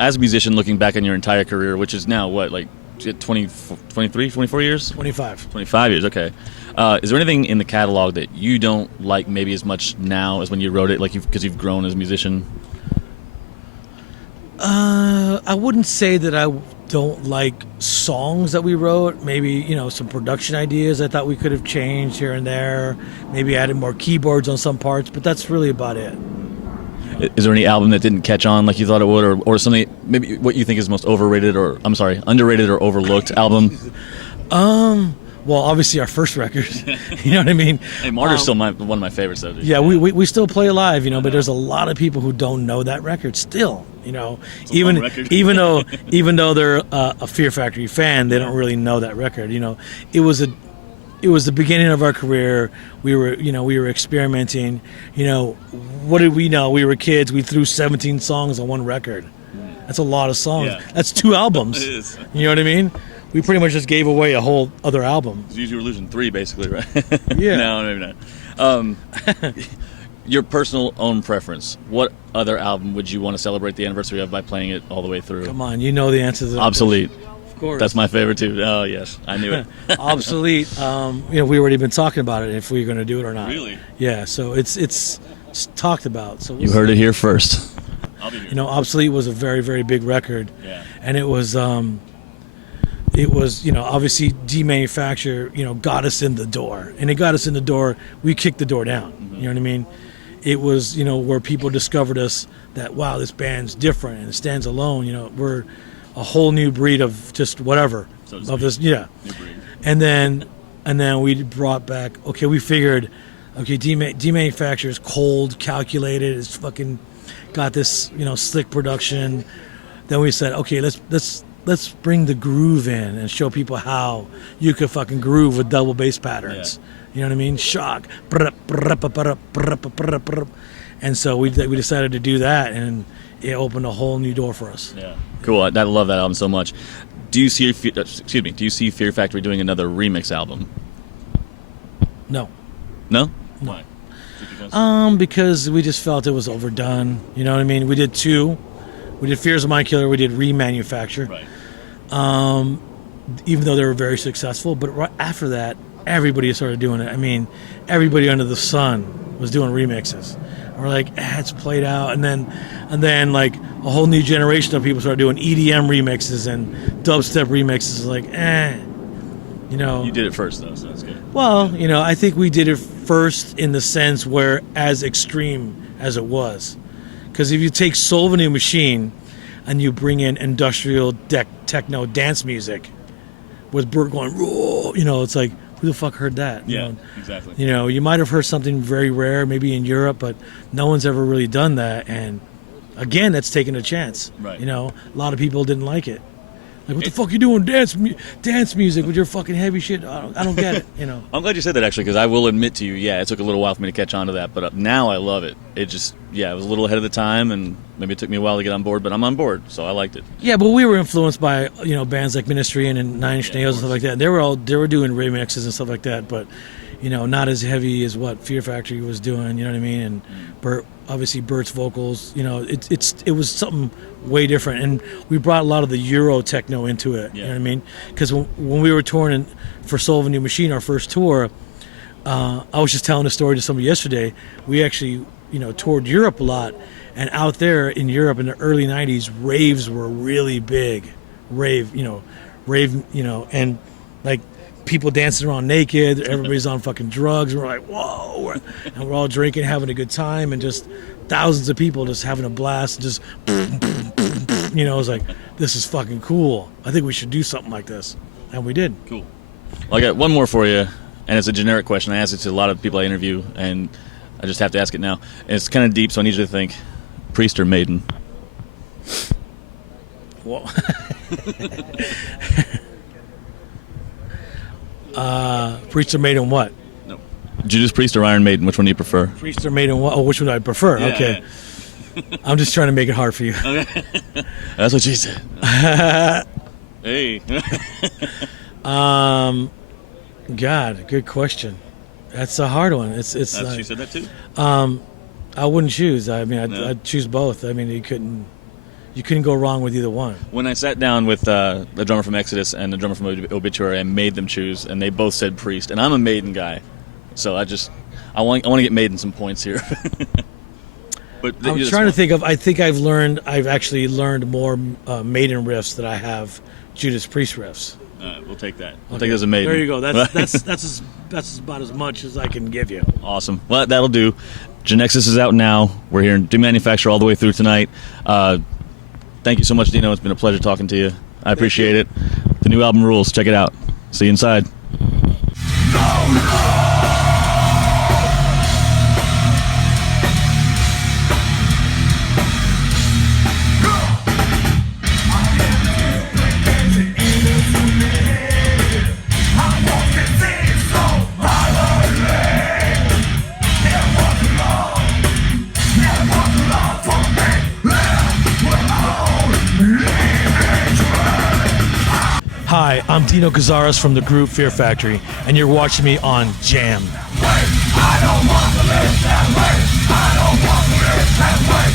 as a musician, looking back on your entire career, which is now what, like 23, 24 years? 25. 25 years, okay. Is there anything in the catalog that you don't like maybe as much now as when you wrote it, like because you've grown as a musician? I wouldn't say that I don't like songs that we wrote. Maybe, some production ideas I thought we could have changed here and there. Maybe added more keyboards on some parts, but that's really about it. Is there any album that didn't catch on like you thought it would, or something, maybe what you think is most underrated or overlooked album? Well, obviously our first record, you know what I mean? Hey, Martyr's still one of my favorites, though. Yeah, we still play it live, but there's a lot of people who don't know that record still, even though they're a Fear Factory fan, they don't really know that record. It was the beginning of our career. We were experimenting. What did we know? We were kids. We threw 17 songs on one record. That's a lot of songs. Yeah. That's 2 albums. It is. You know what I mean? We pretty much just gave away a whole other album. It's usually we're losing 3, basically, right? Yeah. No, maybe not. Your personal own preference. What other album would you want to celebrate the anniversary of by playing it all the way through? Come on, you know the answer to that. Obsolete. Of course. That's my favorite, too. Oh, yes. I knew it. Obsolete. We already been talking about it, if we were going to do it or not. Really? Yeah, so it's talked about. So You heard it here first. I'll be here. Obsolete was a very, very big record. Yeah. And it was obviously demanufacture, got us in the door. And it got us in the door. We kicked the door down. Mm-hmm. You know what I mean? It was, where people discovered us that, wow, this band's different and it stands alone. We're a whole new breed of just whatever. So to of speak. this, yeah. New breed. And then we brought back, we figured, demanufacture is cold, calculated, it's fucking got this, slick production. Then we said, okay, let's bring the groove in and show people how you could fucking groove with double bass patterns. Yeah. You know what I mean? Shock. And so we decided to do that, and it opened a whole new door for us. Yeah. Cool. I love that album so much. Do you see Fear Factory doing another remix album? No. No? No. Why? Because we just felt it was overdone. You know what I mean? We did 2. We did Fears of Mind Killer. We did Remanufacture. Right. Even though they were very successful. But right after that, everybody started doing it. I mean, everybody under the sun was doing remixes. And we're like, it's played out. And then like a whole new generation of people started doing EDM remixes and dubstep remixes. Like, You did it first, though, so that's good. Well, I think we did it first in the sense where as extreme as it was. Because if you take Soul of a New Machine and you bring in industrial techno dance music with Bert going, "Roar," it's like, who the fuck heard that? Yeah, exactly. You might have heard something very rare, maybe in Europe, but no one's ever really done that. And again, that's taking a chance. Right. A lot of people didn't like it. Like, what the fuck you doing dance music with your fucking heavy shit? I don't get it, I'm glad you said that, actually, because I will admit to you, it took a little while for me to catch on to that, but now I love it. It just, it was a little ahead of the time, and maybe it took me a while to get on board, but I'm on board, so I liked it. Yeah, but we were influenced by, bands like Ministry and Nine Inch Nails and stuff like that. They were doing remixes and stuff like that, but, not as heavy as what Fear Factory was doing, you know what I mean? And Bert's vocals, it was something way different, and we brought a lot of the Euro techno into it. You know what I mean? Because when we were touring for Soul of a New Machine, our first tour, I was just telling a story to somebody yesterday. We actually, toured Europe a lot, and out there in Europe in the early '90s, raves were really big. Rave, and like people dancing around naked. Everybody's on fucking drugs. We're like, whoa, and we're all drinking, having a good time, and just thousands of people just having a blast. Just, it was like, this is fucking cool. I think we should do something like this, and we did. Cool. Well, I got one more for you, and it's a generic question. I ask it to a lot of people I interview, and I just have to ask it now. And it's kind of deep, so I need you to think: Priest or Maiden? Well, Priest or Maiden what? No. Judas Priest or Iron Maiden? Which one do you prefer? Priest or Maiden what? Oh, which one do I prefer? Yeah, okay. I'm just trying to make it hard for you. Okay. That's what she said. Hey. God, good question. That's a hard one. It's she said that too? I wouldn't choose. I mean, No. I'd choose both. I mean, you couldn't you couldn't go wrong with either one. When I sat down with the drummer from Exodus and the drummer from Obituary, I made them choose, and they both said Priest. And I'm a Maiden guy, so I want to get Maiden some points here. But I'm trying to think of. I think I've actually learned more Maiden riffs than I have Judas Priest riffs. We'll take that. We'll take it as a Maiden. There you go. That's about as much as I can give you. Awesome. Well, that'll do. Genexus is out now. We're here in Demanufacture all the way through tonight. Thank you so much, Dino. It's been a pleasure talking to you. I appreciate it. The new album rules. Check it out. See you inside. Hi, I'm Dino Cazares from the group Fear Factory, and you're watching me on Jam. I don't want to live that way. I don't want to live that way.